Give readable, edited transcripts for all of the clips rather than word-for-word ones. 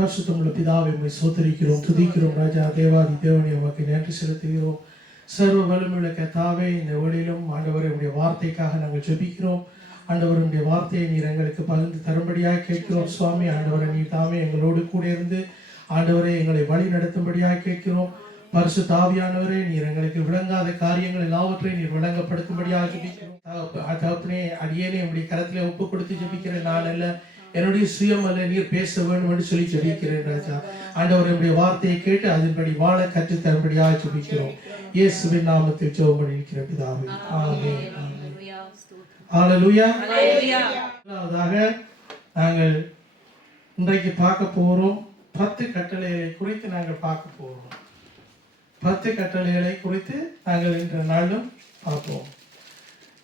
பரிசுத்தமுள்ள பிதாவை உம்மை ஸ்தோத்திரிக்கிறோம், துதிக்கிறோம். ராஜா தேவாதி தேவனை உமக்கு நன்றி செலுத்துகிறோம். சர்வ வல்லமையுள்ள கர்த்தாவே, இந்த வேளையிலும் ஆண்டவரே உம்முடைய வார்த்தைக்காக நாங்கள் ஜெபிக்கிறோம். ஆண்டவருடைய வார்த்தையை நீர் எங்களுக்கு பகிர்ந்து தரும்படியாக கேட்கிறோம். சுவாமி ஆண்டவரை நீர் தாமே எங்களோடு கூட இருந்து ஆண்டவரை எங்களை வழி நடத்தும்படியாக கேட்கிறோம். பரிசுத்த ஆவியானவரே, நீர் எங்களுக்கு விளங்காத காரியங்கள் எல்லாவற்றையும் நீர் விளங்கப்படுத்தும்படியாக ஜெபிக்கிறோம். தகப்பனே, அடியேனே உம்முடைய கரத்திலே ஒப்பு கொடுத்து ஜெபிக்கிறேன். நான் அல்ல, என்னுடைய சுயம் அல்ல, நீர் பேச வேண்டும் என்று சொல்லி ஜெபிக்கிறேன். ராஜா ஆண்டவர் என்னுடைய வார்த்தையை கேட்டு அதன்படி வாழ கற்று தரும்படியாக ஜெபிக்கிறோம். இயேசுவின் நாமத்தில் ஜெபம் பண்ணியிருக்கிற பிதாவே, ஆமென். ஹல்லேலூயா. முதலாவதாக நாங்கள் இன்றைக்கு பார்க்க போகிறோம் 10 கட்டளைகளை குறித்து நாங்கள் பார்க்க போகிறோம். 10 கட்டளைகளை குறித்து நாங்கள் இன்ற நாளும் பார்ப்போம்.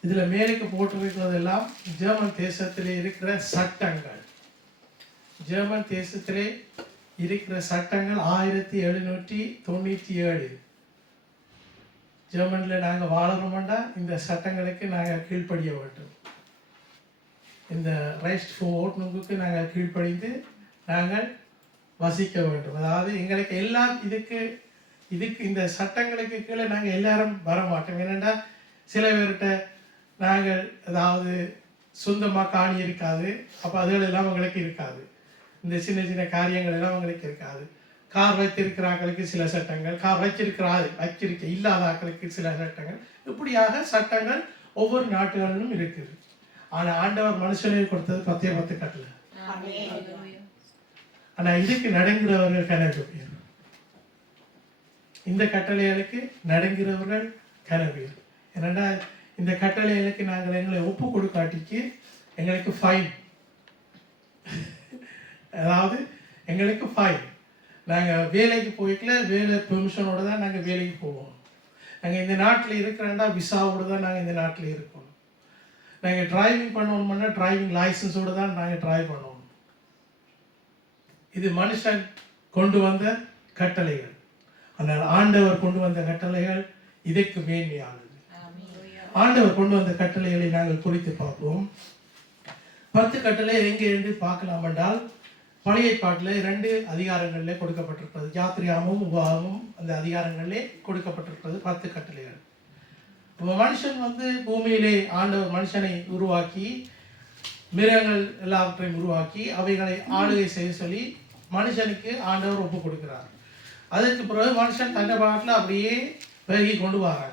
இதில் மேலுக்கு போட்டிருக்கிறதெல்லாம் ஜெர்மன் தேசத்திலே இருக்கிற சட்டங்கள். ஜெர்மன் தேசத்திலே இருக்கிற சட்டங்கள் 1797. ஜெர்மனில் நாங்கள் வாழணும்னா இந்த சட்டங்களுக்கு நாங்கள் கீழ்ப்படிய வேண்டும். இந்த ரைஸ்ட் ஓட்டுநுக்கு நாங்கள் கீழ்ப்படிந்து நாங்கள் வசிக்க வேண்டும். அதாவது எங்களுக்கு எல்லாம் இதுக்கு இந்த சட்டங்களுக்கு கீழே நாங்கள் எல்லாரும் வர மாட்டோம். ஏனென்றா சில பேர்கிட்ட நாங்கள் அதாவது சொந்தமாக காணி இருக்காது, அப்போ அதுகள் எல்லாம் அவங்களுக்கு இருக்காது. இந்த சின்ன சின்ன காரியங்கள் எல்லாம் அவங்களுக்கு இருக்காது. கார் வைத்திருக்கிற ஆக்களுக்கு சில சட்டங்கள், கார் வச்சிருக்க இல்லாத ஆக்களுக்கு சில சட்டங்கள், இப்படியாக சட்டங்கள் ஒவ்வொரு நாட்டுகளிலும் இருக்குது. ஆனால் ஆண்டவர் மனுஷனுக்கு கொடுத்தது 10 கட்டளை. ஆனால் இதுக்கு நடுங்கிறவர்கள் கணக்கு பேர். இந்த கட்டளைகளுக்கு நடுங்கிறவர்கள் கணக்கு. ஏன்னா இந்த கட்டளைகளுக்கு நாங்கள் எங்களை ஒப்பு கொடுக்காட்டிக்கு எங்களுக்கு ஃபைன். அதாவது எங்களுக்கு ஃபைன். நாங்கள் வேலைக்கு போய்க்கல, வேலை பெர்மிஷனோடு தான் நாங்கள் வேலைக்கு போவோம். நாங்கள் இந்த நாட்டில் இருக்கிறோன்னா விசாவோடு தான் நாங்கள் இந்த நாட்டில் இருக்கோம். நாங்கள் டிரைவிங் பண்ணணும்னா டிரைவிங் லைசன்ஸோடு தான் நாங்கள் டிரைவ் பண்ணுவோம். இது மனுஷன் கொண்டு வந்த கட்டளைகள். ஆனால் ஆண்டவர் கொண்டு வந்த கட்டளைகள் இதற்கு மேன்மையானது. ஆண்டவர் கொண்டு வந்த கட்டளைகளை நாங்கள் குறித்து பார்ப்போம். 10 கட்டளை எங்கே என்று பார்க்கலாம் என்றால், பழைய ஏற்பாட்டில் 2 அதிகாரங்களில் கொடுக்கப்பட்டிருப்பது. யாத்திரையாகவும் உபாகமும் அந்த அதிகாரங்களிலே கொடுக்கப்பட்டிருப்பது 10 கட்டளைகள். மனுஷன் பூமியிலே ஆண்டவர் மனுஷனை உருவாக்கி மிருகங்கள் எல்லாவற்றையும் உருவாக்கி அவைகளை ஆளுகை செய்ய சொல்லி மனுஷனுக்கு ஆண்டவர் ஒப்பு கொடுக்கிறார். அதற்கு பிறகு மனுஷன் தன்னை பாட்டில் அப்படியே பெருகி கொண்டு வராங்க.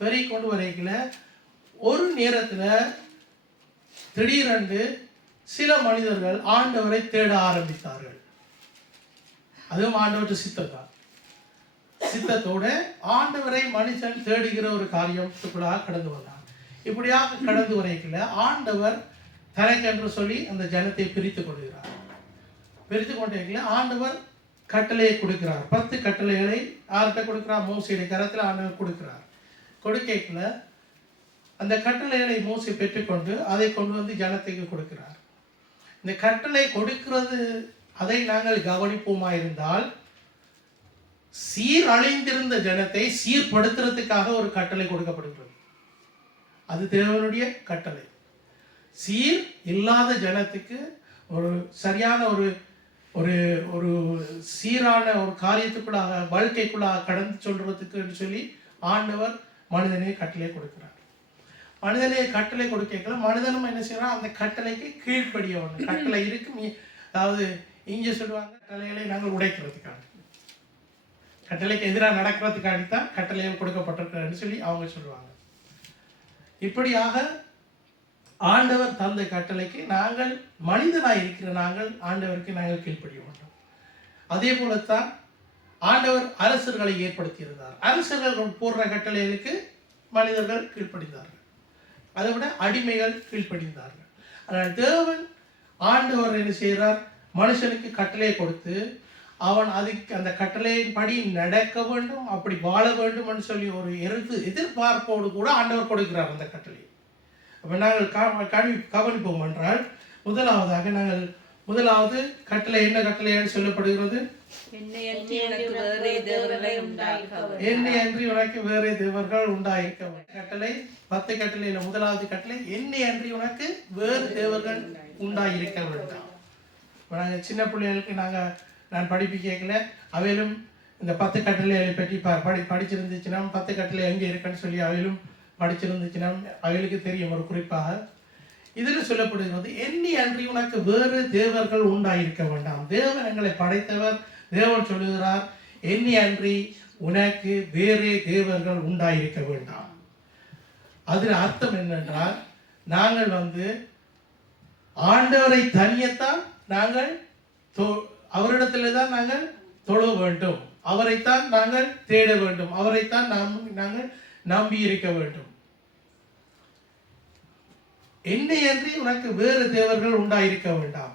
பெருகி கொண்டு வரைக்கல ஒரு நேரத்தில் திடீரென்று சில மனிதர்கள் ஆண்டவரை தேட ஆரம்பித்தார்கள். அதுவும் ஆண்டவர் சித்தத்தான். சித்தத்தோட ஆண்டவரை மனுஷன் தேடுகிற ஒரு காரியத்துக்குள்ளாக கடந்து வந்தார். இப்படியாக கடந்து வரைக்கல ஆண்டவர் தனக்கென்று சொல்லி அந்த ஜனத்தை பிரித்து கொள்கிறார். பிரித்து கொண்டிருக்கல ஆண்டவர் கட்டளையை கொடுக்கிறார். 10 கட்டளைகளை யார்கிட்ட கொடுக்கிறார்? மோசையுடைய கரத்தில் ஆண்டவர் கொடுக்கிறார். கொடுக்கல அந்த கட்டளைகளை மோசை பெற்றுக்கொண்டு அதை கொண்டு வந்து ஜனத்துக்கு கொடுக்கிறார். இந்த கட்டளை கொடுக்கிறது அதை நாங்கள் கவனிப்போமா இருந்தால், சீரழிந்திருந்த ஜனத்தை சீர்படுத்துறதுக்காக ஒரு கட்டளை கொடுக்கப்படுகிறது. அது தேவனுடைய கட்டளை. சீர் இல்லாத ஜனத்துக்கு ஒரு சரியான ஒரு ஒரு ஒரு சீரான ஒரு காரியத்துக்குள்ளாக வாழ்க்கைக்குள்ளாக கடந்து சொல்றதுக்கு சொல்லி ஆண்டவர் மனிதனே கட்டளை கொடுக்கிறார். மனிதனே கட்டளை கொடுக்கல மனிதனும் என்ன செய்யறான்? அந்த கட்டளைக்கு கீழ்ப்படியவன். கட்டளை இருக்கு. அதாவது இங்கே சொல்லுவாங்க, கட்டளைகளை நாங்கள் உடைக்கிறதுக்காக, கட்டளைக்கு எதிராக நடக்கிறதுக்காகத்தான் கட்டளைகள் கொடுக்கப்பட்டிருக்கிறன்னு சொல்லி அவங்க சொல்லுவாங்க. இப்படியாக ஆண்டவர் தந்த கட்டளைக்கு நாங்கள் மனிதனாக இருக்கிற நாங்கள் ஆண்டவருக்கு நாங்கள் கீழ்ப்படிய வேண்டும். அதே போலத்தான் ஆண்டவர் அரசர்களை ஏற்படுத்தியிருந்தார். அரசர்கள் போடுற கட்டளைகளுக்கு மனிதர்கள் கீழ்ப்படிந்தார்கள். அதை விட அடிமைகள் கீழ்ப்படிந்தார்கள். ஆனால் தேவன் ஆண்டவர் என்ன செய்கிறார்? மனுஷனுக்கு கட்டளையை கொடுத்து அவன் அதுக்கு அந்த கட்டளையின் படி நடக்க வேண்டும், அப்படி வாழ வேண்டும் சொல்லி ஒரு எதிர்பார்ப்போடு கூட ஆண்டவர் கொடுக்கிறார் அந்த கட்டளை. அப்போ நாங்கள் கவனிப்போம் என்றால், முதலாவது கட்டளை என்ன கட்டளைன்னு சொல்லப்படுகிறது? என்னை அன்றி உனக்கு வேறே தேவர்கள் உண்டாயிருக்க. கட்டளை 10 கட்டளையில முதலாவது கட்டளை, என்னை அன்றி உனக்கு வேறு தேவர்கள் உண்டாயிருக்க வேண்டாம். நாங்கள் சின்ன பிள்ளைகளுக்கு நாங்கள் நான் படிப்பிக்கல அவையிலும் இந்த 10 கட்டளைகளை பற்றி படிச்சிருந்துச்சுன்னா 10 கட்டளை எங்கே இருக்குன்னு சொல்லி அவையிலும் படிச்சிருந்துச்சுன்னா அவைகளுக்கு தெரியும். ஒரு குறிப்பாக இதில் சொல்லப்படுகிறது, எண்ணி அன்றி உனக்கு வேறு தேவர்கள் உண்டாயிருக்க வேண்டாம். தேவன் எங்களை படைத்தவர். தேவன் சொல்லுகிறார், எண்ணி அன்றி உனக்கு வேறே தேவர்கள் உண்டாயிருக்க வேண்டாம். அதில் அர்த்தம் என்னென்றால், நாங்கள் ஆண்டவரை தனியத்தான் நாங்கள் அவரிடத்தில் தான் நாங்கள் தொழ வேண்டும், அவரைத்தான் நாங்கள் தேட வேண்டும், அவரைத்தான் நாங்கள் நம்பி இருக்க வேண்டும். என்னை அன்றி உனக்கு வேறு தேவர்கள் உண்டாயிருக்க வேண்டாம்.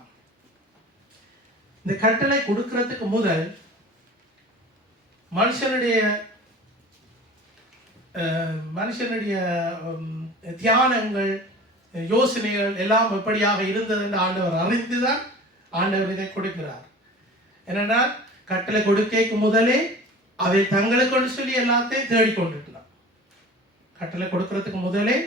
இந்த கட்டளை கொடுக்கிறதுக்கு முதல் மனுஷனுடைய தியானங்கள், யோசனைகள் எல்லாம் எப்படியாக இருந்தது என்று ஆண்டவர் அறிந்துதான் ஆண்டவர் இதை கொடுக்கிறார். ஏனென்றால் கட்டளை கொடுக்க முதலே அதை தங்களுக்கு சொல்லி எல்லாத்தையும் தேடிக்கொண்டிருக்கிறார். கட்டளை கொடுக்கறதுக்கு முதலே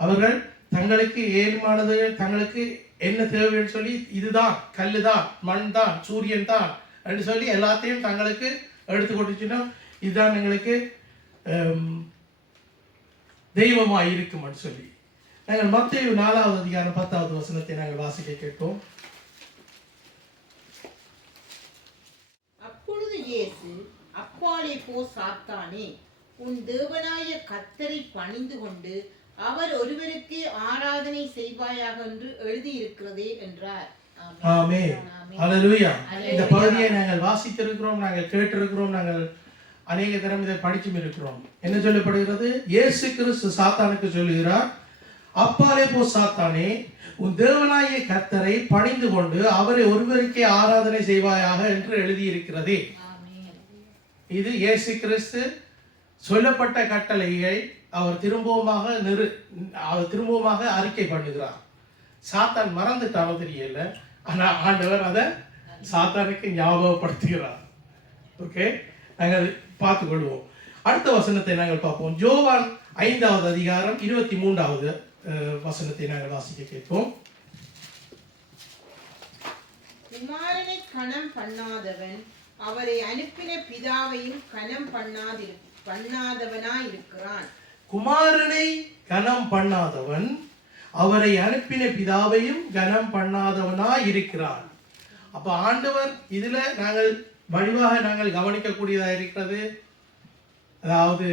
அவர்கள் தங்களுக்கு ஏழுமானது, தங்களுக்கு என்ன தேவைன்னு சொல்லி, இதுதான் கல்லு தான், மண் தான், சூரியன் தான் என்று சொல்லி எல்லாத்தையும் தங்களுக்கு எடுத்து கொடுத்துச்சுன்னா இதுதான் எங்களுக்கு தெய்வமாக இருக்கும்னு சொல்லி நாங்கள் மத்தேயு 4வது அதிகாரம் 10வது வசனத்தை நாங்கள் வாசிக்க கேட்போம். அப்பொழுது இயேசு, அப்பாலே போ சாத்தானே, உன் தேவனாய கர்த்தரை பணிந்து கொண்டு அவர் ஒருவருக்கு ஆராதனை செய்வாயாக என்று எழுதியிருக்கிறதே என்றார். ஆமென். ஹல்லேலூயா. இந்த பகுதியை நாங்கள் வாசித்திருக்கிறோம், நாங்கள் கேட்டிருக்கிறோம், நாங்கள் அநேக தரம் இதை படிச்சும் இருக்கிறோம். என்ன சொல்லப்படுகிறது? இயேசு கிறிஸ்து சாத்தானுக்கு சொல்லுகிறார், அப்பாலே போ சாத்தானே, உன் தேவனாகிய கர்த்தரை பணிந்து கொண்டு அவரை ஒருவருக்கே ஆராதனை செய்வாயாக என்று எழுதியிருக்கிறதே. இது இயேசு கிறிஸ்து சொல்லப்பட்ட கட்டளையை அவர் திரும்பவுமாக அறிக்கை பண்ணுகிறார். சாத்தான் மறந்துட்டானோ தெரியல, ஆனால் ஆண்டவர் அதை சாத்தானுக்கு ஞாபகப்படுத்துகிறார். ஓகே, நாங்கள் பார்த்து கொள்வோம். அடுத்த வசனத்தை நாங்கள் பார்ப்போம். யோவான் 5வது அதிகாரம் 23வது வசனத்தை நாங்கள் வாசிக்க கேட்போம். குமாரனை கனம் பண்ணாதவன் அவரை அனுப்பின பிதாவையும் கனம் பண்ணாதவனாயிருக்கிறான். குமாரனை கனம் பண்ணாதவன் அவரை அனுப்பின பிதாவையும் கனம் பண்ணாதவனாய் இருக்கிறான். அப்ப ஆண்டவர் இதுல நாங்கள் வடிவாக நாங்கள் கவனிக்கக்கூடியதாக இருக்கிறது. அதாவது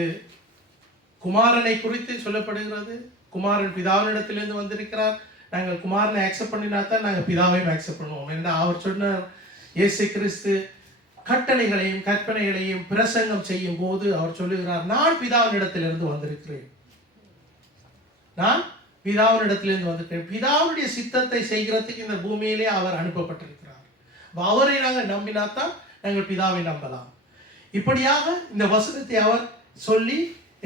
குமாரனை குறித்து சொல்லப்படுகிறது. குமாரன் பிதாவினிடத்திலிருந்து வந்திருக்கிறார். நாங்கள் குமாரனை ஆக்செப்ட் பண்ணினா தான் நாங்கள் பிதாவையும் ஆக்செப்ட் பண்ணுவோம். ஏன்னா அவர் சொன்ன இயேசு கிறிஸ்து கட்டளைகளையும் கற்பனைகளையும் பிரசங்கம் செய்யும் போது அவர் சொல்லுகிறார், நான் பிதாவினிடத்திலிருந்து வந்திருக்கிறேன், நான் பிதாவினிடத்திலிருந்து வந்திருக்கிறேன். பிதாவுடைய சித்தத்தை செய்கிறதுக்கு இந்த பூமியிலே அவர் அனுப்பப்பட்டிருக்கிறார். அவரை நாங்கள் நம்பினாத்தான் நாங்கள் பிதாவை நம்பலாம். இப்படியாக இந்த வசனத்தை அவர் சொல்லி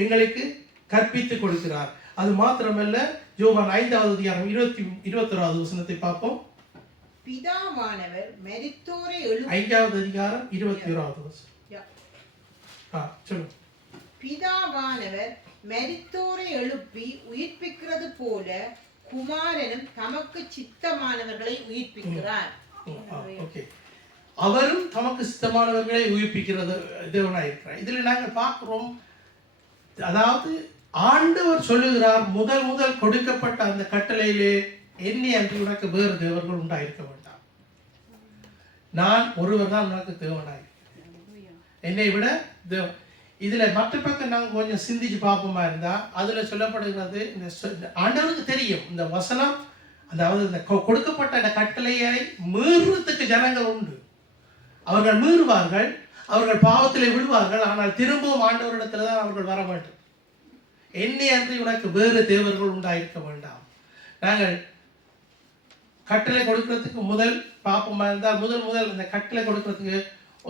எங்களுக்கு கற்பித்து கொடுக்கிறார். அது மாத்திரமல்ல, யோவான் 5வது அதிகாரம் 21வது வசனத்தை பார்ப்போம். பிதாவானவர் மரித்தோரை 5வது அதிகாரம் 21வது வசனம். சொல்லுங்க. பிதாவானவர் மரித்தோரை எழுப்பி உயிர்ப்பிக்கிறது போல குமாரனும் தமக்கு சித்தமானவர்களை உயிர்ப்பிக்கிறார். ஓகே, அவரும் தமக்கு சித்தமானவர்களை உயிர்ப்பிக்கிறது தேவனாயிருக்கிறார். இதில் நாங்கள் பார்க்கிறோம், அதாவது ஆண்டவர் சொல்லுகிறார், முதல் கொடுக்கப்பட்ட அந்த கட்டளையிலே என்னை அன்றி உனக்கு வேறு தேவர்கள் உண்டாயிருக்க வேண்டாம், நான் ஒருவர் தான் உனக்கு தேவனாயிருக்கிறேன், என்னை விட தேவன். இதுல மற்ற பக்கம் நாங்கள் கொஞ்சம் சிந்திச்சு பார்ப்போமா இருந்தா அதுல சொல்லப்படுகிறது, இந்த ஆண்டவருக்கு தெரியும் இந்த வசனம், அதாவது இந்த கொடுக்கப்பட்ட இந்த கட்டளையை மீறுறதுக்கு ஜனங்கள் உண்டு. அவர்கள் மீறுவார்கள், அவர்கள் பாவத்திலே விழுவார்கள், ஆனால் திரும்பவும் ஆண்டவரிடத்துல தான் அவர்கள் வர வேண்டும். என்னை அன்றி உனக்கு வேறு தேவர்கள் உண்டாயிருக்க வேண்டாம். நாங்கள் கட்டளை கொடுக்கறதுக்கு முதல் பாப்பமா இருந்தால் முதல் இந்த கட்டளை கொடுக்கறதுக்கு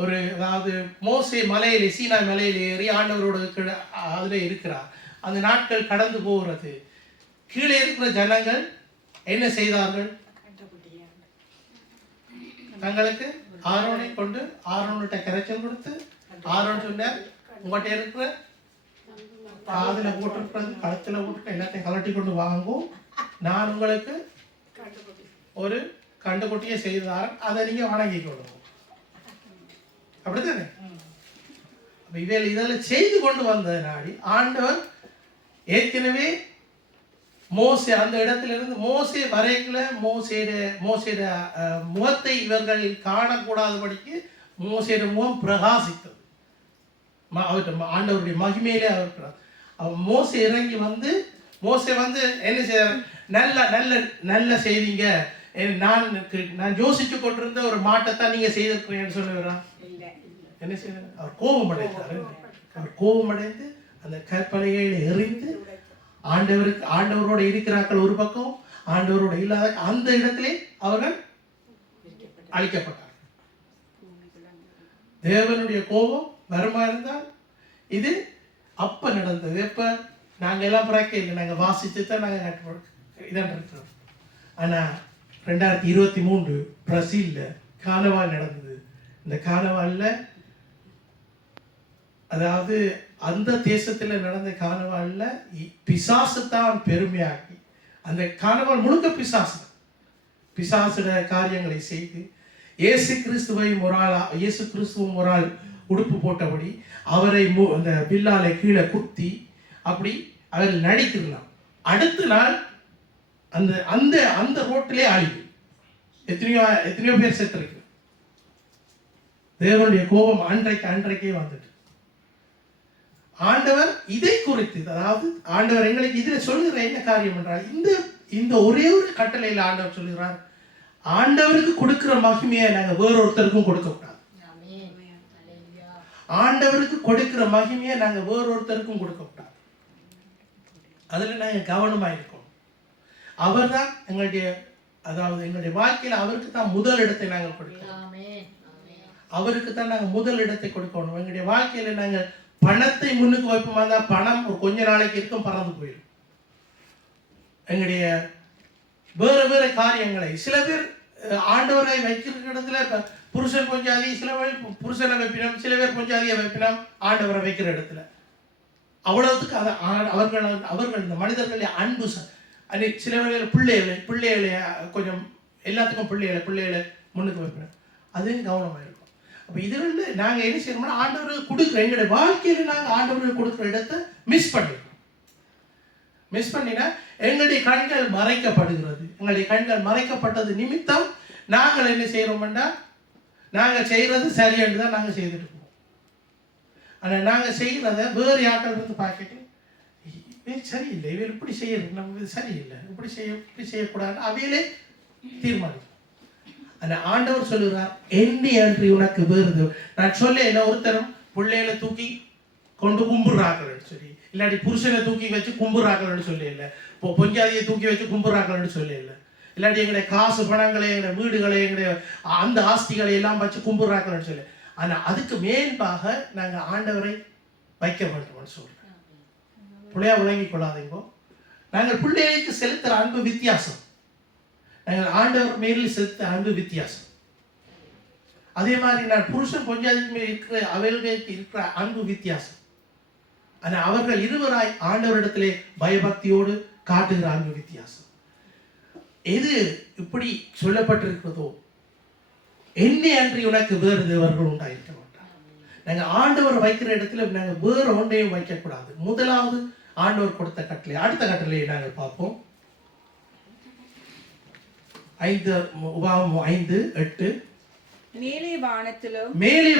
ஒரு, அதாவது மோசே மலையிலே, சீனாய் மலையிலே ஏறி ஆண்டவரோட அதுல இருக்கிறார். அந்த நாட்கள் கடந்து போகிறது. கீழே இருக்கிற ஜனங்கள் என்ன செய்தார்கள்? தங்களுக்கு ஆரோனை கொண்டு ஆரோன்கிட்ட கரைச்சல் கொடுத்து, ஆரோன் சொன்னார், உங்கள்கிட்ட இருக்கிற காதுல போட்டிருக்கிறது, கழுத்துல போட்டு எல்லாத்தையும் கலட்டி கொண்டு வாங்கும், நான் உங்களுக்கு ஒரு கண்டுகுட்டியை செய்தார், அதை நீங்க வணங்கி கொடுங்க. அப்படித்தானே? இவைகள் இதெல்லாம் செய்து கொண்டு வந்த நாடி ஆண்டவர் ஏற்கனவே மோசே அந்த இடத்துல இருந்து மோசே வரைக்குள்ள மோசேட முகத்தை இவர்கள் காணக்கூடாதபடிக்கு மோசேட முகம் பிரகாசித்தது. அவர்கிட்ட ஆண்டவருடைய மகிமையிலே அவர் மோசே இறங்கி வந்து மோசே வந்து என்ன செய்ய நல்ல நல்ல நல்ல செய்வீங்க, நான் யோசிச்சு கொண்டிருந்த ஒரு மாட்டத்தான் நீங்க செய்திருக்கிறீங்கன்னு சொல்லுவாரா? என்ன செய்ய அவர் கோபம் அடைந்தார். அவர் கோபம் அடைந்து அந்த கற்பனைகளை எறிந்து ஆண்டவரோட இருக்கிறார்கள் ஒரு பக்கம், ஆண்டவரோட இல்லாத அந்த இடத்திலே அவர்கள் அழிக்கப்பட்டார். தேவனுடைய கோபம் வருமா இருந்தால் இது அப்ப நடந்தது. எப்ப நாங்கள் எல்லாம் பிறக்க இல்லை, நாங்கள் வாசித்து தான் நாங்கள் இதான் இருக்கிறோம். ஆனால் 2023 பிரசீலில் கார்னவால் நடந்தது. இந்த கார்னவாலில் அதாவது அந்த தேசத்தில் நடந்த கார்னவாலில் பிசாசு தான் பெருமையாக்கி அந்த கார்னவால் முழுக்க பிசாசுட காரியங்களை செய்து இயேசு கிறிஸ்துவும் ஒரு ஆள் உடுப்பு போட்டபடி அவரை அந்த பில்லாலை கீழே குத்தி அப்படி அவர்கள் நடித்திருக்கலாம். அடுத்த நாள் அந்த அந்த அந்த ரோட்டிலே அழிவு. எத்தனையோ பேர் செத்துருக்கு. தேவனுடைய கோபம் அன்றைக்கே வந்துட்டு. ஆண்டவர் இதை குறித்து, அதாவது ஆண்டவர் எங்களுக்கு இதில் சொல்லுகிற என்ன காரியம் என்றால், இந்த ஒரே ஒரு கட்டளையில் ஆண்டவர் சொல்லுகிறார், ஆண்டவருக்கு கொடுக்கிற மகிமையை நாங்கள் வேறொருத்தருக்கும் கொடுக்கக்கூடாது. ஆண்டவருக்கு கொடுக்கிற மகிமையை நாங்கள் வேறொருத்தருக்கும் கொடுக்கக்கூடாது. அதில் நாங்கள் கவனமாக இருக்கணும். அவர் தான் எங்களுடைய வாழ்க்கையில் அவருக்கு தான் முதல் இடத்தை நாங்கள் கொடுக்கணும். அவருக்கு தான் நாங்கள் முதல் இடத்தை கொடுக்கணும். எங்களுடைய வாழ்க்கையில் நாங்கள் பணத்தை முன்னுக்கு வைப்போமா தான் பணம் ஒரு கொஞ்ச நாளைக்கு இருக்கும், பறந்து போயிடும். எங்களுடைய வேறு காரியங்களை சில பேர் ஆண்டவரை வைக்கிற இடத்துல புருஷன் கொஞ்சம் அதிகம், சில பேர் புருஷனை வைப்பினோம், சில பேர் கொஞ்சம் அதிகம் வைப்பினோம் ஆண்டவரை வைக்கிற இடத்துல. அவ்வளவுக்கு அவர்கள் இந்த மனிதர்களுடைய அன்பு சில வேளையில் பிள்ளைகளை கொஞ்சம் எல்லாத்துக்கும் பிள்ளைகளை முன்னுக்கு வைப்பினோம். அதுவும் கவனமாக இருக்கும். அப்போ இதுல நாங்கள் என்ன செய்யணும்னா ஆண்டவருக்கு கொடுக்குற எங்களுடைய வாழ்க்கையில் நாங்கள் ஆண்டவருக்கு கொடுக்குற இடத்தை மிஸ் பண்ணினா எங்களுடைய கண்கள் மறைக்கப்படுகிறது. எங்களுடைய கண்கள் மறைக்கப்பட்டது நிமித்தம் நாங்கள் என்ன செய்யறோம்னா நாங்கள் செய்யறது சரியானு தான் நாங்கள் செய்துட்டு இருக்கோம். ஆனால் நாங்கள் செய்கிறத வேறு யாக்கள் இருந்து பார்த்துட்டு சரியில்லை, இவள் இப்படி செய்யறது நமக்கு சரியில்லை, இப்படி செய்யக்கூடாது அவையிலே தீர்மானிக்கும். ஆனால் ஆண்டவர் சொல்லுகிறார், என்னை அன்றி உனக்கு வேறு நான் சொல்ல இல்லை. ஒருத்தரும் பிள்ளைகளை தூக்கி கொண்டு கும்பிடுறாங்கன்னு சொல்லி, இல்லாட்டி புருஷனை தூக்கி வச்சு கும்பிடுறாங்கன்னு சொல்லி இல்லை, பொஞ்சாதியை தூக்கி வச்சு கும்பிடுறாங்கன்னு சொல்லி இல்லை, இல்லாட்டி எங்களுடைய காசு பணங்களை எங்களுடைய வீடுகளை எங்களுடைய அந்த ஆஸ்திகளை எல்லாம் வச்சு கும்பிடுறாங்கன்னு சொல்லி. ஆனால் அதுக்கு மேன்பாக நாங்கள் ஆண்டவரை வைக்க வேண்டும்னு சொல்கிறேன். பிள்ளையா விளங்கி கொள்ளாதீங்கோ. நாங்கள் பிள்ளைகளுக்கு செலுத்துகிற அன்பு வித்தியாசம், நாங்கள் ஆண்டவர் மேலில் செலுத்த அன்பு வித்தியாசம். அதே மாதிரி நான் புருஷன் பொஞ்சாதிக்கு மேல் இருக்கிற அவர்களுக்கு இருக்கிற அன்பு வித்தியாசம். ஆனால் அவர்கள் இருவராய் ஆண்டவரிடத்திலே பயபக்தியோடு காட்டுகிற அன்பு வித்தியாசம். எது இப்படி சொல்லப்பட்டிருக்கிறதோ, என்னை அன்றி உனக்கு வேறு தேவர்கள் உண்டாயிருக்க மாட்டார். நாங்கள் ஆண்டவர் வைக்கிற இடத்துல நாங்கள் வேறு ஒன்றையும் வைக்கக்கூடாது. முதலாவது ஆண்டவர் கொடுத்த கட்டளை. அடுத்த கட்டளையை நாங்கள் பார்ப்போம். 5:8 மேலே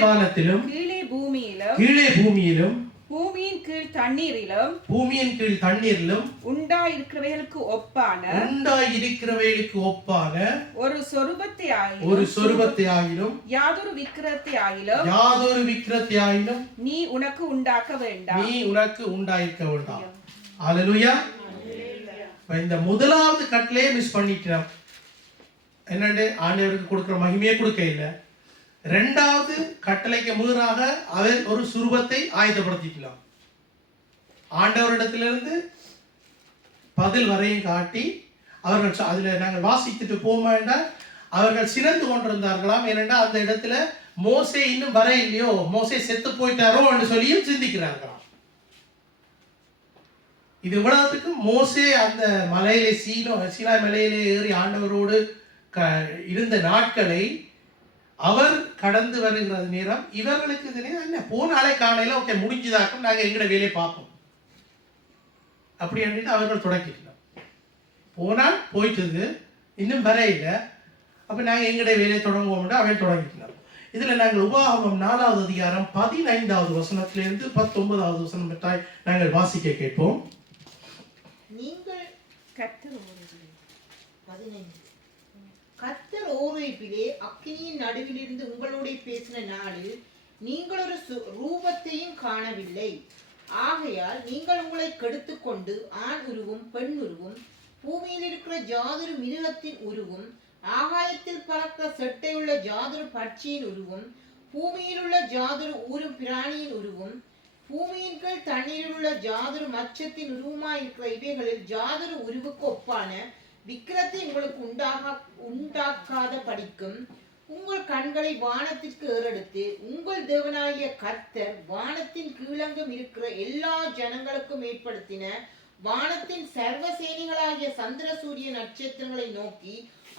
வானத்திலும் கீழே பூமியிலும் பூமியின் கீழ் தண்ணீரிலும் உண்டாயிருக்கிறவைகளுக்கு ஒப்பான ஒரு சொரூபத்தை ஆகிலும் யாதொரு விக்கிரத்தை ஆகிலும் நீ உனக்கு உண்டாக்க வேண்டாம். அல்லேலூயா. இந்த முதலாவது கட்டளையை மிஸ் பண்ணிட்டோம். என்னண்டு ஆண்டவருக்கு கொடுக்கிற மகிமையை கொடுக்க இல்லை. இரண்டாவது கட்டளைக்கு முன்னராக அவர் ஒரு சுரூபத்தை ஆயத்தப்படுத்திக்கலாம். ஆண்டவரிடத்திலிருந்து பதில் வரையும் காட்டி அவர்கள் அதில் நாங்கள் வாசித்துட்டு போமா என்றால் அவர்கள் சிறந்து கொண்டிருந்தார்களாம். ஏனென்றால் அந்த இடத்துல மோசே இன்னும் வர இல்லையோ, மோசே செத்து போயிட்டாரோ என்று சொல்லியும் சிந்திக்கிறார்களாம். இது இவ்வளவுக்கு மோசே அந்த மலையிலே சீனாய் மலையிலே ஏறி ஆண்டவரோடு இருந்த நாட்களை அவர் கடந்து வருகிற நேரம் இவர்களுக்கு இது என்ன போனாலே காலையில் ஓகே முடிஞ்சுதாக்கும், நாங்கள் எங்கட வேலையை பார்ப்போம் அப்படி அப்படின்ட்டு அவர்கள் தொடக்கிட்டோம். போனால் போயிட்டது, இன்னும் வர இல்லை, அப்போ நாங்கள் எங்கட வேலையை தொடங்குவோம்னு அவன் தொடங்கிட்டோம். இதில் நாங்கள் உபாகமம் 4வது அதிகாரம் 15வது வசனத்திலிருந்து 19வது வசனம் பற்றி நாங்கள் வாசிக்க கேட்போம். நீங்கள் கர்த்தர் ஓரிலே 15 கர்த்தர் ஓரேபிலே அக்கினியின் நடுவிலிருந்து உங்களோட பேசின நாளில் நீங்கள் ஒரு ரூபத்தையும் காணவில்லை. ஆகையால் நீங்கள் உங்களை கெடுத்துக் கொண்டு ஆண் உருவும் பெண் உருவும் பூமியில் இருக்கிற ஜாதுரு மிருகத்தின் உருவும் ஆகாயத்தில் பறக்க செட்டையுள்ள ஜாதுரு பட்சியின் உருவும் பூமியில் உள்ள ஜாதுரு ஊரும் பிராணியின் உருவும் பூமியின் கீழ் தண்ணீரில் உள்ள ஜாதுரு மச்சத்தின் உருவமாயிருக்கிற இவைகளில் ஜாதுரு உருவுக்கு ஒப்பான விக்கிரத்தை உங்களுக்கு உண்டாக்காத படிக்கும் உங்கள் கண்களை வானத்திற்கு ஏறெடுத்து உங்கள் தேவனாகிய கர்த்தர் வானத்தின் கீழங்கும் இருக்கிற எல்லா ஜனங்களுக்கும் ஏற்படுத்தின வானத்தின் சர்வசேனிகளாகிய சந்திர சூரிய நட்சத்திரங்களை நோக்கி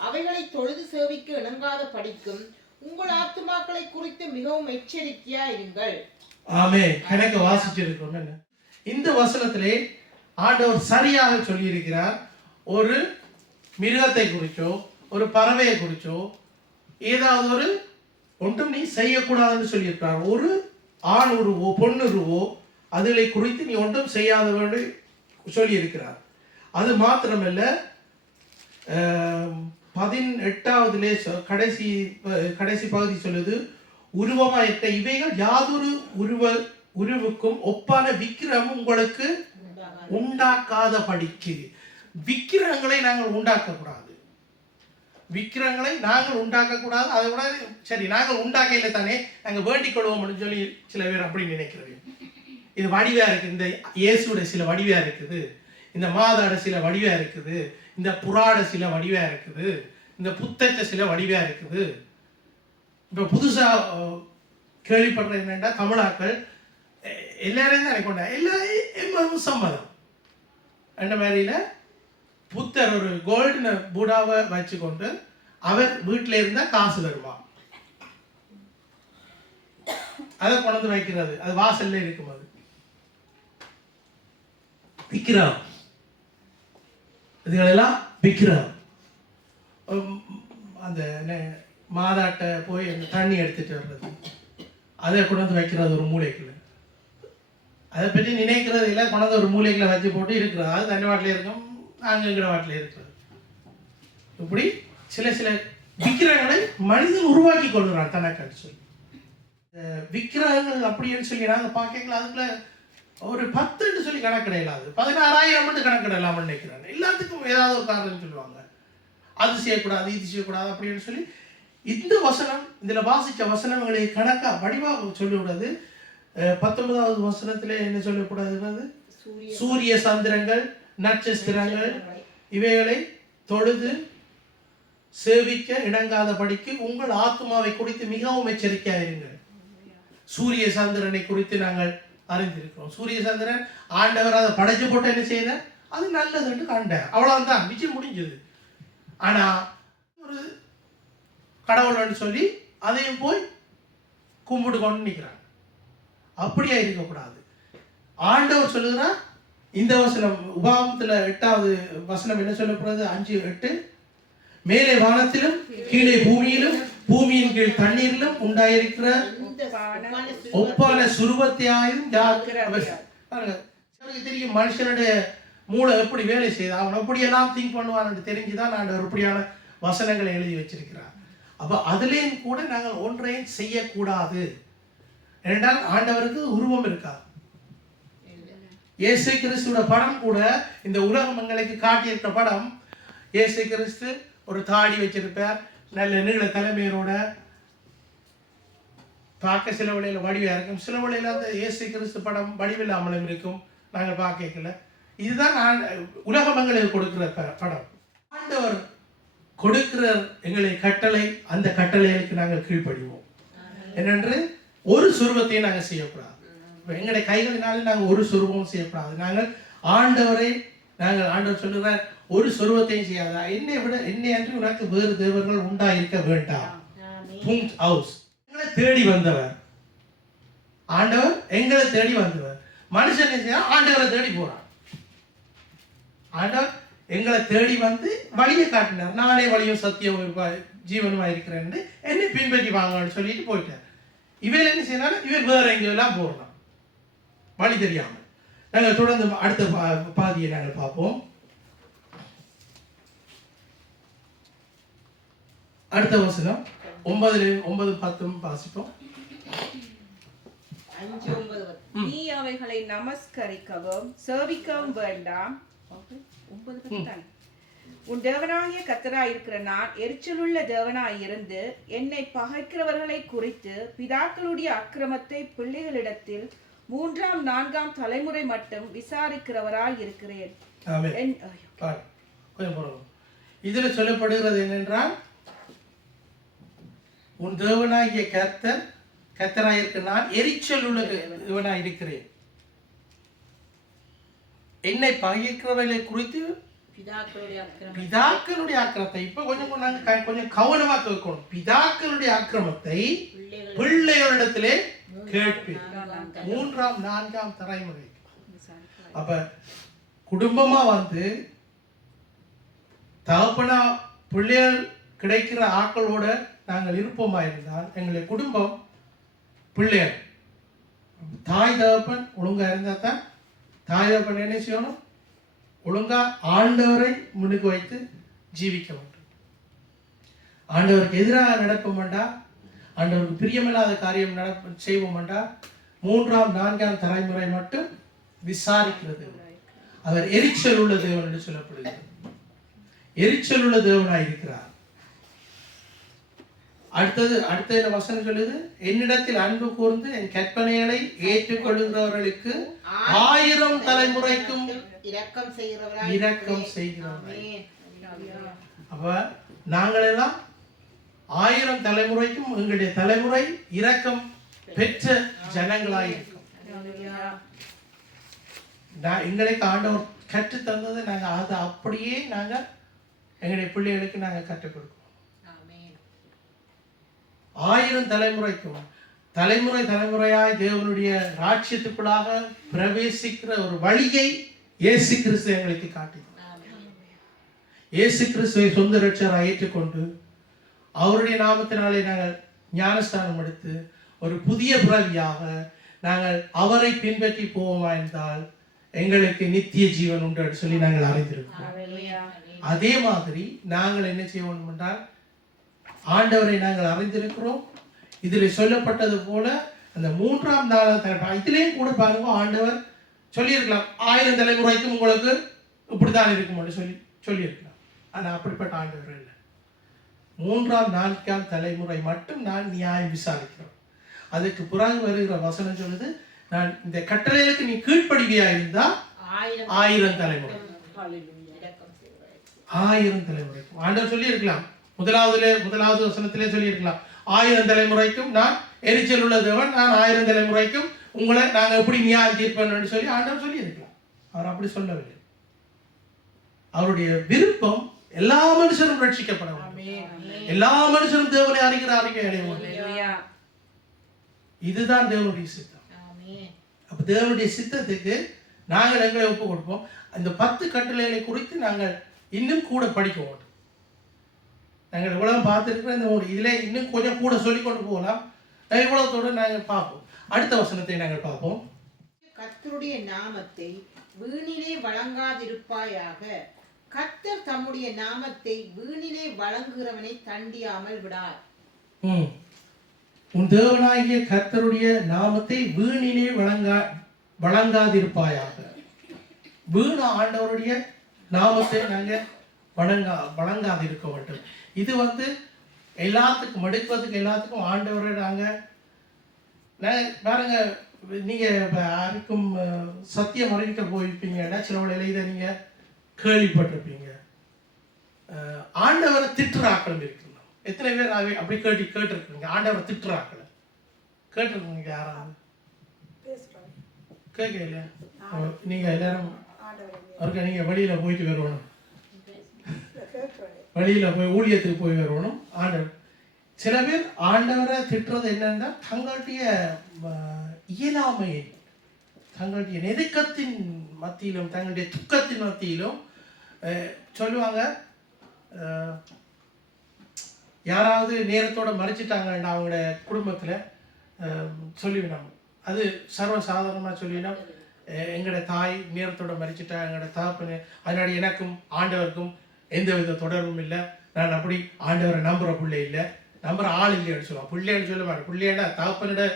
அவைகளை தொழுது சேவிக்க இணங்காத படிக்கும் உங்கள் ஆத்துமாக்களை குறித்து மிகவும் எச்சரிக்கையா இருங்கள். ஆமென். கணக்கு வாசிச்சிருக்கோம். என்ன இந்த வசனத்திலே ஆண்டவர் சரியாக சொல்லி இருக்கிறார். ஒரு மிருகத்தை குறிச்சோ ஒரு பறவையை குறிச்சோ ஏதாவது ஒரு ஒன்றும் நீ செய்யக்கூடாதுன்னு சொல்லியிருக்கிறார். ஒரு ஆண் உருவோ பொண்ணுருவோ அதுகளை குறித்து நீ ஒன்றும் செய்யாத வேண்டும் சொல்லியிருக்கிறார். அது மாத்திரமல்ல, 18வதுலே கடைசி பகுதி சொல்லுது, உருவமாயிட்ட இவைகள் யாதொரு உருவுக்கும் ஒப்பான விக்கிரகம் உங்களுக்கு உண்டாக்காத படிக்கு. விக்கிரகங்களை நாங்கள் உண்டாக்கக்கூடாது, விக்கிரகங்களை நாங்கள் உண்டாக்கக்கூடாது. அதை விட சரி, நாங்கள் உண்டாக்கையில தானே நாங்கள் வேண்டிக் கொள்வோம்னு சொல்லி சில பேர் அப்படி நினைக்கிறது. இது வடிவா இருக்குது, இந்த இயேசுட சில வடிவா இருக்குது, இந்த மாதாட சில வடிவா இருக்குது, இந்த புறாட சில வடிவா இருக்குது, இந்த புத்தட்ட சில வடிவா இருக்குது. இப்போ புதுசாக கேள்விப்படுற என்னென்னா, தமிழாக்கள் எல்லாரையும் தான் கொண்டா எல்லாரும் சம்மதம் அந்த மாதிரியில் புத்தர் ஒரு கோல்டு பூடாவை வச்சு கொண்டு அவர் வீட்டில் இருந்தால் காசு தருமா, அதை கொண்டு வைக்கிறது, அது வாசல்ல இருக்கும். அது விக்கிரம், இதுகளெல்லாம் விக்கிரம். அந்த மாதாட்ட போய் அந்த தண்ணி எடுத்துட்டு வர்றது, அதை கொண்டு வைக்கிறது ஒரு மூளைக்குள்ள, அதை பற்றி நினைக்கிறது இல்லை, கொண்டு ஒரு மூளைக்குள்ள வச்சு போட்டு இருக்கிறது. அது தண்ணி வாட்டில் இருக்கும், நாங்கள் எங்கிற வாட்டில் இருக்கிறது. இப்படி சில சில விக்கிரகங்களை மனிதன் உருவாக்கி கொள்கிறான் தனக்கு சொல்லி. விக்கிரகங்கள் அப்படின்னு சொல்லி நாங்கள் பார்க்கலாம். அதுக்குள்ள ஒரு 10 சொல்லி கணக்கிடையலாது, 16,000 கணக்கிடலாம்னு நினைக்கிறாங்க. எல்லாத்துக்கும் ஏதாவது ஒரு காரணம் சொல்லுவாங்க, அது செய்யக்கூடாது இது செய்யக்கூடாது அப்படின்னு சொல்லி. இந்த வசனம், இதில் வாசித்த வசனங்களை கணக்கா வடிவாக சொல்லிவிடாது. 19வது வசனத்தில் என்ன சொல்லக்கூடாதுன்றது, சூரிய சந்திரங்கள் நட்சத்திரங்கள் இவைகளை தொழுது சேவிக்க இணங்காத படிக்கு உங்கள் ஆத்மாவை குறித்து மிகவும் எச்சரிக்கையாயிருங்கள். சூரிய சந்திரனை குறித்து நாங்கள் அறிந்திருக்கிறோம். சூரிய சந்திரன் ஆண்டவர் அதை படைச்சு போட்டு என்ன செய்தார், அது நல்லதுன்னு கண்டார், அவ்வளவுதான், நிச்சயம் முடிஞ்சது. ஆனா ஒரு கடவுள்னு சொல்லி அதையும் போய் கும்பிட்டு கொண்டு நிற்கிறாங்க. அப்படியா இருக்கக்கூடாது. ஆண்டவர் சொல்லுகிறார். இந்த வசனம் உபாகமத்தில் 8வது வசனம் என்ன சொல்லப்படுறது, 5:8, மேலே வானத்திலும் கீழே பூமியிலும் பூமியின் கீழ் தண்ணீரிலும் உண்டாயிருக்கிற ஒப்பான சுரூபத்தையாயும் தெரியும். மனுஷனுடைய மூளை எப்படி வேலை செய்யுது, அவன் எப்படியெல்லாம் திங்க் பண்ணுவான்னு தெரிஞ்சுதான் நான் எப்படியான வசனங்களை எழுதி வச்சிருக்கிறான். அப்போ அதுலேயும் கூட நாங்கள் ஒன்றையும் செய்யக்கூடாது. ஏனென்றால் ஆண்டவருக்கு உருவம் இருக்காது. இயேசு கிறிஸ்துவோட படம் கூட இந்த உலகம் எங்களுக்கு காட்டியிருக்கிற படம், இயேசு கிறிஸ்து ஒரு தாடி வச்சிருப்பார், நல்ல நீள தலைமையரோட, பார்க்க சில வழியில் வடிவாக இருக்கும், சில வழியில் அந்த இயேசு கிறிஸ்து படம் வடிவில்லாமலும் இருக்கும், நாங்கள் பார்க்கல. இதுதான் உலகம் எங்களுக்கு கொடுக்கிற படம். ஆண்டவர் கொடுக்கிற எங்களை கட்டளை, அந்த கட்டளைகளுக்கு நாங்கள் கீழ்ப்படிவோம். என்னென்று ஒரு சுரூபத்தையும் நாங்கள் செய்யக்கூடாது. எங்களுடைய கைகளினாலும் நாங்கள் ஒரு சுரூபமும் செய்யக்கூடாது. நாங்கள் ஆண்டவரை ஆண்டவர் சொல்லுகிறார், ஒரு சுரூபத்தையும் செய்யாதா, என்னை விட என்னை அன்று உனக்கு வேறு தேவர்கள் உண்டாயிருக்க வேண்டாம். punkt aus. எங்களை தேடி வந்தவர் ஆண்டவர், எங்களை தேடி வந்தவர். மனுஷன் என்ன செய்யறான்? ஆண்டவரை தேடி போறான். ஆண்டவர் எங்களை தேடி வந்து வழியை காட்டினார். நானே வழியும் சத்தியம் ஜீவனுமா இருக்கிறேன், என்னை பின்பற்றி வாங்கன்னு சொல்லிட்டு போயிட்டார். இவர் என்ன செய்யறாரு? இவர் வேற எங்கெல்லாம் போறான் வழி தெரியாமல். நாங்கள் தொடர்ந்து அடுத்த பாதியை நாங்கள் பார்ப்போம். அடுத்த வசனம் 9-10 வாசிப்போம். நீ அவைகளை நமஸ்கரிக்கவும் சேவிக்கவும் வேண்டாம். உன் தேவனாகிய கர்த்தராய் இருக்கிற நான் எரிச்சலுள்ள தேவனாய் இருந்து என்னை பகைக்கிறவர்களை குறித்து பிதாக்களுடைய அக்கிரமத்தை பிள்ளைகளிடத்தில் 3-4 தலைமுறை மட்டும் விசாரிக்கிறவராய் இருக்கிறேன். இதுல சொல்லப்படுகிறது என்னென்றால், உன் தேவனாகிய கர்த்தராய் இருக்கிற நான் எரிச்சல் உள்ள தேவனாய் இருக்கிறேன், என்னை பகைக்கிறவர்களை குறித்து பிதாக்களுடைய அக்கிரமத்தை. இப்ப கொஞ்சம் கவனமா கேட்கணும். பிதாக்களுடைய அக்கிரமத்தை பிள்ளைகளிடத்திலே கேட்பேன். 3-4 தலைமுறை. அப்ப குடும்பமா வந்து தகப்பனா பிள்ளைகள் கிடைக்கிற ஆக்களோட நாங்கள் இருப்போமா இருந்தால், எங்களுடைய குடும்பம் பிள்ளைகள் தாய் தகப்பன் ஒழுங்கா இருந்தா தான் தாய் தகப்பன் என்ன செய்யணும்? ஒழுங்கா ஆண்டவரை முன்னுக்கு வைத்து ஜீவிக்க வேண்டும். ஆண்டவருக்கு எதிராக நடப்போம் வேண்டாம், ஆண்டவருக்கு பிரியமில்லாத காரியம் செய்வோம் வேண்டாம். 3-4 தலைமுறை மட்டும் விசாரிக்கிறது. அவர் எரிச்சல் உள்ள தேவன் என்று சொல்லப்படுகிறது. எரிச்சல் உள்ள தேவனாய் இருக்கிறார். அடுத்த வசனம் சொல்லுது, என்னிடத்தில் அன்பு கூர்ந்து என் கற்பனைகளை ஏற்றுக்கொள்கிறவர்களுக்கு 1000 தலைமுறைக்கும் இரக்கம் செய்கிறவராய். அப்ப நாங்கள் எல்லாம் 1000 தலைமுறைக்கும் எங்களுடைய தலைமுறை இரக்கம் பெற்ற ஜனங்களாய் இருக்கும். எங்களுக்கு ஆண்டவர் கற்று தந்ததை நாங்க அதை அப்படியே நாங்க எங்களுடைய பிள்ளைகளுக்கு நாங்க கற்றுக் கொடுக்கிறோம். 1000 தலைமுறைக்கும் தலைமுறையாய் தேவனுடைய ராஜ்யத்துக்குள்ளாக பிரவேசிக்கிற ஒரு வழியை இயேசு கிறிஸ்து எங்களுக்கு காட்டினார். இயேசு கிறிஸ்துவை சொந்த இரட்சகராய் ஏற்றுக்கொண்டு அவருடைய நாமத்தினாலே நாங்கள் ஞானஸ்தானம் எடுத்து ஒரு புதிய பிறவியாக நாங்கள் அவரை பின்பற்றி போவோமா என்றால் எங்களுக்கு நித்திய ஜீவன் உண்டு என்று சொல்லி நாங்கள் அறிந்திருக்கிறோம். அதே மாதிரி நாங்கள் என்ன செய்ய வேண்டும் என்றால், ஆண்டவரை நாங்கள் அறிந்திருக்கிறோம். இதில் சொல்லப்பட்டது போல அந்த 3-4 தலைமுறை இதுலேயும் கூட பாருங்க, ஆண்டவர் சொல்லியிருக்கலாம் 1000 தலைமுறைக்கும் உங்களுக்கு இப்படித்தான் இருக்கும் சொல்லியிருக்கலாம். ஆனால் அப்படிப்பட்ட ஆண்டவர் இல்லை. 3-4 தலைமுறை மட்டும் நான் நியாயம் விசாரிக்கிறோம். அதுக்கு பிறகு வருகிற வசனம் சொல்லுது, நான் இந்த கட்டளைகளுக்கு நீ கீழ்ப்படிவியா இருந்தா 1000 தலைமுறை 1000 தலைமுறைக்கும் ஆண்டவர் சொல்லியிருக்கலாம். முதலாவது வசனத்திலே சொல்லியிருக்கலாம், 1000 தலைமுறைக்கும் நான் எரிச்சல் உள்ள தேவன், நான் 1000 தலைமுறைக்கும் உங்களை நாங்கள் எப்படி நியாயம் தீர்ப்பேன்னு சொல்லி ஆண்டவர் சொல்லியிருக்கலாம். அவர் அப்படி சொல்லவில்லை. அவருடைய விருப்பம் எல்லா மனுஷரும் ரட்சிக்கப்பட வேண்டும், எல்லா மனுஷரும் தேவனை அறிகிற அறிவை அடைய வேண்டும். இதுதான் தேவனுடைய சித்தம். அப்ப தேவனுடைய சித்தத்துக்கு நாங்கள் எங்களை ஒப்பு கொடுப்போம். அந்த 10 கட்டளைகளை குறித்து நாங்கள் இன்னும் கூட படிக்க வேண்டும். நாங்கள் இவ்வளவு பார்த்துருக்கிற இந்த இதுல இன்னும் கொஞ்சம் கூட சொல்லிக்கொண்டு போகலாம். இவ்வளவுத்தோடு நாங்கள் பார்ப்போம். அடுத்த வசனத்தை நாங்கள் பார்ப்போம். கர்த்தருடைய நாமத்தை வீணிலே வழங்காதிருப்பாயாக. கர்த்தர் தம்முடைய நாமத்தை வீணிலே வழங்குகிறவனை தண்டியாமல் விடார். உன் தேவனாகிய கர்த்தருடைய நாமத்தை வீணிலே வழங்காதிருப்பாயாக. வீண ஆண்டவருடைய நாமத்தை நாங்கள் வழங்காதிருக்க வேண்டும். இது எல்லாத்துக்கும் எடுக்கிறதுக்கு எல்லாத்துக்கும் ஆண்டவரை நாங்கள் பாருங்க. நீங்க யாருக்கும் சத்தியம் அறிவிக்க போயிருப்பீங்கன்னா சில வேளையில இதை நீங்க கேள்விப்பட்டிருப்பீங்க. ஆண்டவரை திட்டுறாக்களும் இருக்கணும். எத்தனை பேர் அப்படி கேட்டிருக்கீங்க? ஆண்டவரை திட்டுறாக்களை கேட்டிருக்கீங்க? யாராவது கேட்க இல்லையா? நீங்க எல்லாரும் நீங்க வெளியில போயிட்டு வருவணும், வெளியில போய் ஊழியத்துக்கு போய் வருவணும். ஆண்டவர் சில பேர் ஆண்டவரை திட்டுறது என்னன்னா தங்களுடைய இயலாமையை, தங்களுடைய நெருக்கத்தின் மத்தியிலும் தங்களுடைய துக்கத்தின் மத்தியிலும் சொல்லுவாங்க. யாராவது நேரத்தோட மறைச்சிட்டாங்கன்னா அவங்களோட குடும்பத்தில் சொல்லிவிடணும். அது சர்வசாதாரணமாக சொல்லிவிடும். எங்களோட தாய் நேரத்தோட மறிச்சிட்டா, எங்களோட தகப்பனு, அதனால எனக்கும் ஆண்டவருக்கும் எந்த வித தொடர்பும் இல்லை, நான் அப்படி ஆண்டவரை நம்புகிற பிள்ளை இல்லை, நம்புகிற ஆள் இல்லைன்னு சொல்லுவான். பிள்ளைன்னு சொல்ல மாட்டேன். பிள்ளைன்னா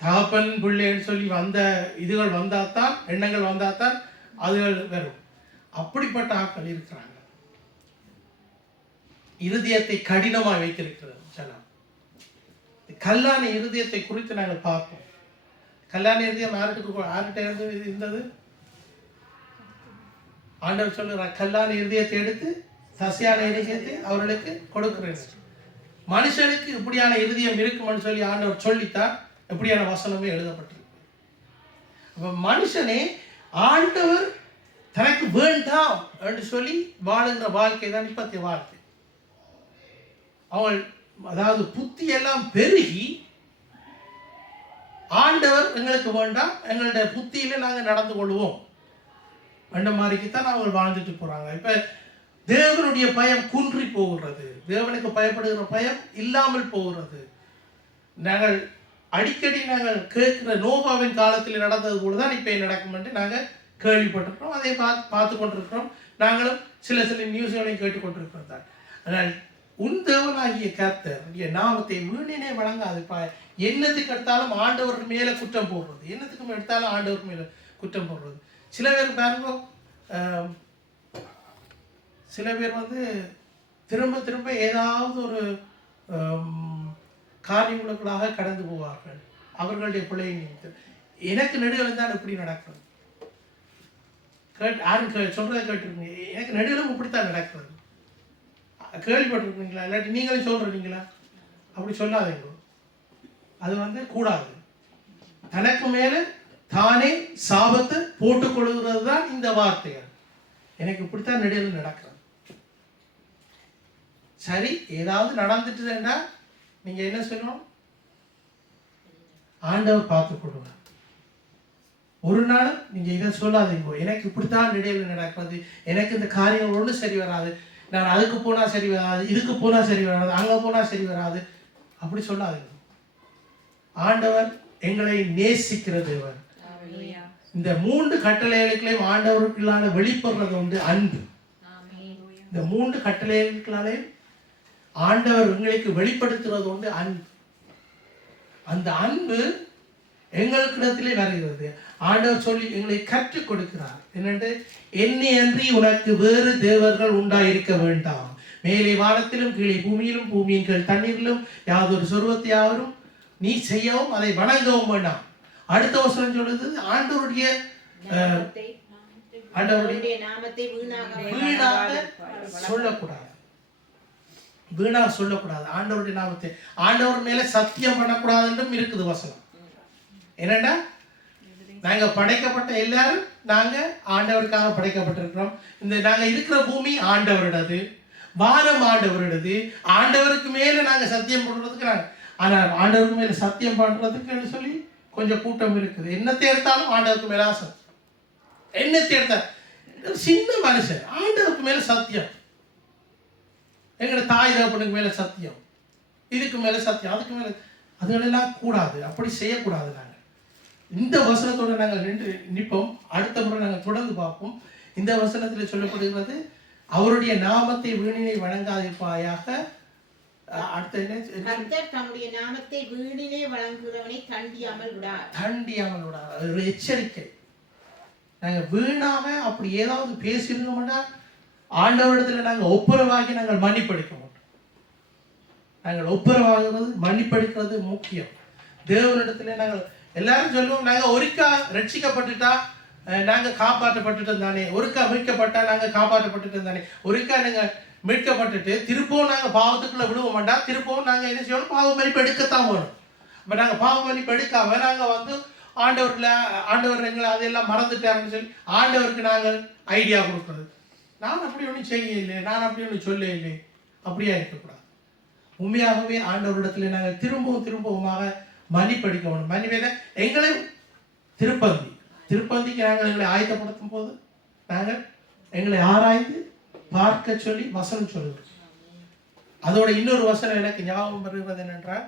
தகப்பன் பிள்ளைன்னு சொல்லி வந்த இதுகள் வந்தால்தான், எண்ணங்கள் வந்தால்தான் அதுகள் வரும். அப்படிப்பட்ட ஆட்கள் இருக்கிறாங்க. இருதயத்தை கடினமாக வைத்திருக்கிறது ஜனம். கல்லான இருதயத்தை குறித்து நாங்கள் பார்ப்போம். கல்லான இருதயம் யார்கிட்ட இருந்தது? ஆண்டவர் சொல்லுறார், கல்லான இருதயத்தை எடுத்து சசியான இருதயத்தை அவர்களுக்கு கொடுக்கிறேன். மனுஷனுக்கு இப்படியான இருதயம் இருக்கும்னு சொல்லி ஆண்டவர் சொல்லித்தான் எப்படியான வசனமே எழுதப்பட்டிருக்கு. அப்ப மனுஷனே ஆண்டவர் தனக்கு வேண்டாம் என்று சொல்லி வாழுகிற வாழ்க்கை தான் இப்பத்திய வாழ்க்கை. அவள் அதாவது புத்தி எல்லாம் பெருகி ஆண்டவர் எங்களுக்கு வேண்டாம், எங்களுடைய புத்தியில நாங்கள் நடந்து கொள்வோம் அந்த மாதிரிக்குத்தான் அவங்க வாழ்ந்துட்டு போறாங்க. இப்ப தேவனுடைய பயம் குன்றி போகிறது, தேவனுக்கு பயப்படுகிற பயம் இல்லாமல் போகிறது. நாங்கள் அடிக்கடி நாங்கள் கேட்கிற நோவாவின் காலத்தில் நடந்தது போலதான் இப்ப நடக்கும் என்று நாங்கள் கேள்விப்பட்டிருக்கிறோம். அதை பார்த்து கொண்டிருக்கிறோம். நாங்களும் சில நியூஸ்களையும் கேட்டுக்கொண்டிருக்கிறோம் தான். ஆனால் உன் தேவனாகிய கர்த்தர் நாமத்தை வீணினே வழங்காதுப்பா. என்னத்துக்கு எடுத்தாலும் ஆண்டவர் மேல குற்றம் போடுறது, என்னத்துக்கு எடுத்தாலும் ஆண்டவர் மேல குற்றம் போடுறது. சில பேர் பாருங்க, சில பேர் திரும்ப திரும்ப ஏதாவது ஒரு காரியங்களுக்குள்ளாக கடந்து போவார்கள் அவர்களுடைய பிள்ளையை நிமித்தம். எனக்கு நெடுகளும் தான் இப்படி நடக்கிறது. யாரும் சொல்றதை கேட்டிருக்கீங்க, எனக்கு நெடுகளும் இப்படித்தான் நடக்கிறது. கேள்விப்பட்டிருக்கீங்களா? இல்லாட்டி நீங்களும் சொல்றீங்களா? அப்படி சொல்லாதீங்க. அது கூடாது. தனக்கு மேல தானே சாபத்தை போட்டுக் கொள்கிறது தான் இந்த வார்த்தைகள். எனக்கு இப்படித்தான் நெடுகளும் நடக்கிறது. சரி, ஏதாவது நடந்துட்டுதுன்னா நீங்க என்ன சொல்லணும்? ஆண்டவர் பார்த்துக் கொள்வார். ஒரு நாள் நீங்க இதை சொல்லாதீங்க, எனக்கு இப்படித்தான் நெடுகளும் நடக்கிறது, எனக்கு இந்த காரியங்கள் ஒன்றும் சரி வராது, நான் அதுக்கு போனா சரி வராது, இதுக்கு போனா சரி வராது, அங்க போனா சரி வராது, அப்படி சொல்லாதீங்க. ஆண்டவர் எங்களை நேசிக்கிற தேவன். இந்த 3 கட்டளைகளுக்களையும் ஆண்டவருக்குள்ளால வெளிப்படுறது அன்பு. இந்த 3 கட்டளைகளாலையும் ஆண்டவர் எங்களுக்கு வெளிப்படுத்துறது அன்பு. அந்த அன்பு எங்களுக்கிடத்திலே வருகிறது. ஆண்டவர் சொல்லி எங்களை கற்றுக் கொடுக்கிறார். என்னென்று, என்னை அன்றி உனக்கு வேறு தேவர்கள் உண்டாயிருக்க வேண்டாம், மேலே வானத்திலும் கீழே பூமியிலும் பூமியின் கீழ் தண்ணீரிலும் யாதொரு சொருவத்தை யாவரும் நீ செய்யவும் அதை வணங்கவும் வேண்டாம். அடுத்த வசனம் சொல்லுது, ஆண்டவருடைய நாமத்தை வீணாக சொல்லக்கூடாது, வீணாக சொல்லக்கூடாது. ஆண்டவருடைய நாமத்தை ஆண்டவர் மேல சத்தியம் பண்ணக்கூடாது என்றும் இருக்குது வசனம். என்னன்னா, நாங்க படைக்கப்பட்ட எல்லாரும் நாங்க ஆண்டவருக்காக படைக்கப்பட்டிருக்கிறோம். இந்த நாங்க இருக்கிற பூமி ஆண்டவருடையது, வானம் ஆண்டவருடையது. ஆண்டவருக்கு மேல நாங்க சத்தியம் பண்றதுக்கு ஆனால் ஆண்டவருக்கு மேல சத்தியம் பண்றதுக்கு சொல்லி கொஞ்சம் கூட்டம் இருக்குது. என்னத்தை எடுத்தாலும் ஆண்டவருக்கு மேல ஆசை. என்னத்தை எடுத்தாலும் சின்ன மனுஷன் ஆண்டவருக்கு மேல சத்தியம், எங்களோட தாய் தகப்பனுக்கு மேல சத்தியம், இதுக்கு மேல சத்தியம், அதுக்கு மேல, அதுகளெல்லாம் கூடாது. அப்படி செய்யக்கூடாது. நாங்கள் இந்த வசனத்தோட நாங்கள் நிற்போம். அடுத்த முறை நாங்கள் தொடர்ந்து பார்ப்போம். இந்த வசனத்தில் சொல்லப்படுகிறது, அவருடைய நாமத்தை வீணினை வழங்காதிருப்பாயாக. கர்த்தர் தம்முடைய நாமத்தை வீணிலே வழங்குகிறவனை தண்டியாமல் விடார். தண்டியாமல் விடார். அது ஒரு எச்சரிக்கை. நாங்கள் வீணாக அப்படி ஏதாவது பேசியிருந்தோம்னா ஆண்டவரிடத்துல நாங்கள் ஒப்புரவாகி நாங்கள் மன்னிப்படிக்க மாட்டோம். நாங்கள் ஒப்புரவாகிறது மன்னிப்படிக்கிறது முக்கியம். தேவனிடத்துல நாங்கள் எல்லாரும் சொல்லுவோம், நாங்கள் ஒருக்கா ரட்சிக்கப்பட்டுட்டா நாங்கள் காப்பாற்றப்பட்டுட்டோம் தானே, ஒருக்கா மீட்கப்பட்டா நாங்கள் காப்பாற்றப்பட்டுட்டோம் தானே, ஒருக்கா நாங்கள் மீட்கப்பட்டுட்டு திருப்பவும் நாங்கள் பாவத்துக்குள்ள விடுவோம் வேண்டாம். திருப்பவும் நாங்கள் என்ன செய்யணும்? பாவ மன்னிப்பு எடுக்கத்தான் வேணும். இப்போ நாங்கள் பாவ மன்னிப்பு எடுக்காம நாங்கள் ஆண்டவர் எங்களை அதெல்லாம் மறந்துட்டாருன்னு சொல்லி ஆண்டவருக்கு நாங்கள் ஐடியா கொடுக்குறது, நான் அப்படி ஒன்றும் செய்ய இல்லை, நான் அப்படி ஒன்றும் சொல்ல இல்லை, அப்படியா இருக்கக்கூடாது. உண்மையாகவே ஆண்டவரிடத்தில் நாங்கள் திரும்பவுமாக மன்னிப்படிக்க வேண்டும். மன்னிப்பேன எங்களை திருப்பந்திக்கு நாங்கள் எங்களை ஆயத்தப்படுத்தும் போது நாங்கள் எங்களை ஆராய்ந்து பார்க்க சொல்லி வசனம் சொல்லுவோம். அதோட இன்னொரு வசனம் எனக்கு ஞாபகம் வருகிறது என்னென்றால்,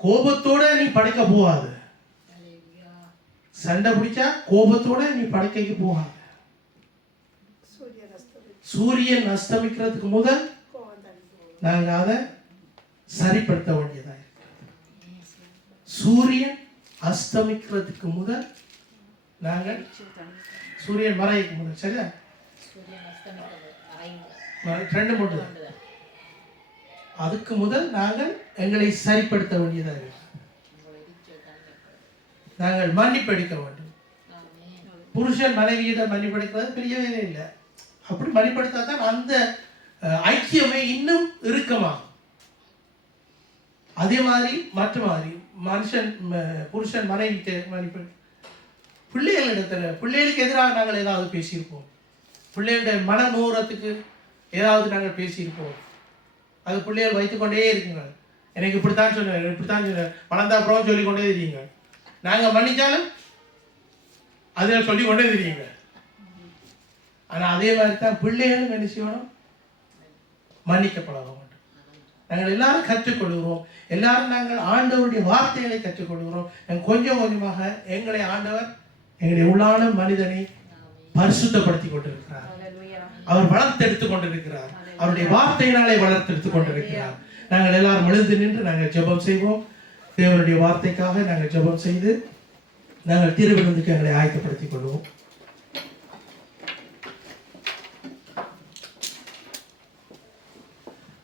கோபத்தோட நீ படைக்க போகாது. சண்டை பிடிச்சா கோபத்தோட நீ படைக்கைக்கு போகாது. சூரியன் அஸ்தமிக்கிறதுக்கு முதல் நாங்க அதை சரிப்படுத்த வேண்டியதா இருக்கு. சூரியன் அஸ்தமிக்கிறதுக்கு முதல் நாங்கள் சூரியன் மறைக்கு முதல் சரியா 2 அதுக்கு முதல் நாங்கள் எங்களை சரிப்படுத்த வேண்டியதா இருக்கு. நாங்கள் மன்னிப்படிக்க வேண்டும். புருஷன் மனைவியிடம் மன்னிப்படிக்கிறது பெரிய வேலை இல்லை. அப்படி மன்னிப்படுத்தாதான் அந்த ஐக்கியமே இன்னும் இறுக்கமாகும். அதே மாதிரி புருஷன் மனைவிக்கு மன்னிப்படி, பிள்ளைகளுக்கு எதிராக நாங்கள் ஏதாவது பேசியிருப்போம், பிள்ளைகளுடைய மன நூறத்துக்கு ஏதாவது நாங்கள் பேசியிருப்போம். அது பிள்ளைகள் வைத்துக்கொண்டே இருக்குங்க. எனக்கு இப்படித்தான் சொன்னேன் வளர்ந்தா அப்புறம் சொல்லிக்கொண்டே தெரியுங்க. நாங்கள் மன்னிச்சாலும் அதில் சொல்லிக்கொண்டே தெரியுங்க. ஆனால் அதே மாதிரி தான் பிள்ளைகளும் என்ன செய்யணும், மன்னிக்கப்பட வேண்டும். நாங்கள் எல்லாரும் கற்றுக்கொள்கிறோம். எல்லாரும் நாங்கள் ஆண்டவருடைய வார்த்தைகளை கற்றுக்கொள்கிறோம். கொஞ்சம் கொஞ்சமாக எங்களை ஆண்டவர் எங்களுடைய உள்ளான மனிதனை பரிசுத்தப்படுத்தி கொண்டிருக்கிறார். அவர் வளர்த்தெடுத்துக் கொண்டிருக்கிறார். அவருடைய வார்த்தையினாலே வளர்த்தெடுத்துக் கொண்டிருக்கிறார். நாங்கள் எல்லாரும் எழுந்து நின்று நாங்கள் ஜெபம் செய்வோம். தேவனுடைய வார்த்தைக்காக நாங்கள் ஜெபம் செய்து நாங்கள் திருவிருந்துக்கு எங்களை ஆயத்தப்படுத்திக் கொள்வோம்.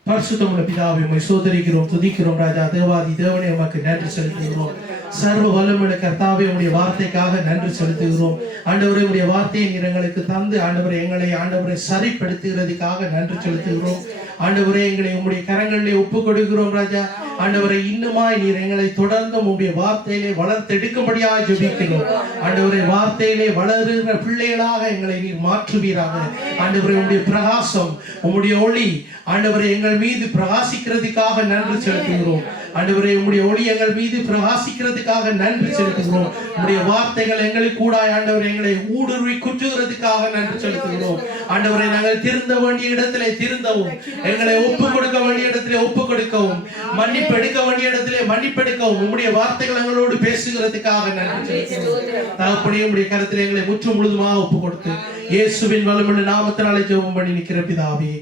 பரிசுத்தமுள்ள பிதாவே, உம்மை சோதரிக்கிறோம், துதிக்கிறோம். ராஜா தேவாதி தேவனே, உமக்கு நன்றி செலுத்துகிறோம். சர்வ வல்லமையுள்ள கர்த்தாவே, உம்முடைய வார்த்தைக்காக நன்றி செலுத்துகிறோம். ஆண்டவரே, உம்முடைய வார்த்தையை நீர் எங்களுக்கு தந்து ஆண்டவரே எங்களை சரிப்படுத்துகிறதுக்காக நன்றி செலுத்துகிறோம். ஆண்டவரே, எங்களை உம்முடைய கரங்களிலே ஒப்பு கொடுக்கிறோம். ராஜா ஆண்டவரே, இன்னுமாய் நீர் எங்களை தொடர்ந்து உம்முடைய வார்த்தையிலே வளர்த்தெடுக்கும்படியாக ஜெபிக்கிறோம். ஆண்டவரே, வார்த்தையிலே வளருகிற பிள்ளைகளாக எங்களை நீர் மாற்றுவீராக. ஆண்டவரே, உம்முடைய பிரகாசம், உம்முடைய ஒளி ஆண்டவரே எங்கள் மீது பிரகாசிக்கிறதுக்காக நன்றி செலுத்துகிறோம். ஆண்டவரே, உம்முடைய ஒளி எங்கள் மீது பிரகாசிக்கிறதுக்காக நன்றி செலுத்துகிறோம். உம்முடைய வார்த்தைகள் எங்களுக்கு கூட ஆண்டவரே எங்களை ஊடுருவி குற்றுகிறதுக்காக நன்றி செலுத்துகிறோம். ஆண்டவரே, நாங்கள் திருந்த வேண்டிய இடத்திலே திருந்தவும், எங்களை ஒப்பு கொடுக்க வேண்டிய இடத்திலே ஒப்பு கொடுக்கவும், மன்னிப்பு எடுக்க வேண்டிய இடத்திலே மன்னிப்பெடுக்கவும் உம்முடைய வார்த்தைகள் எங்களோடு பேசுகிறதுக்காக நன்றி செலுத்துகிறோம். தகப்பனே, உம்முடைய கரத்திலே எங்களை முற்று முழுதுமாக ஒப்பு கொடுத்து இயேசுவின் வல்லமையுள்ள நாமத்தினாலே ஜெபம் பண்ணி நிற்கிற பிதாவே,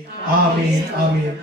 ஆமென், ஆமென்.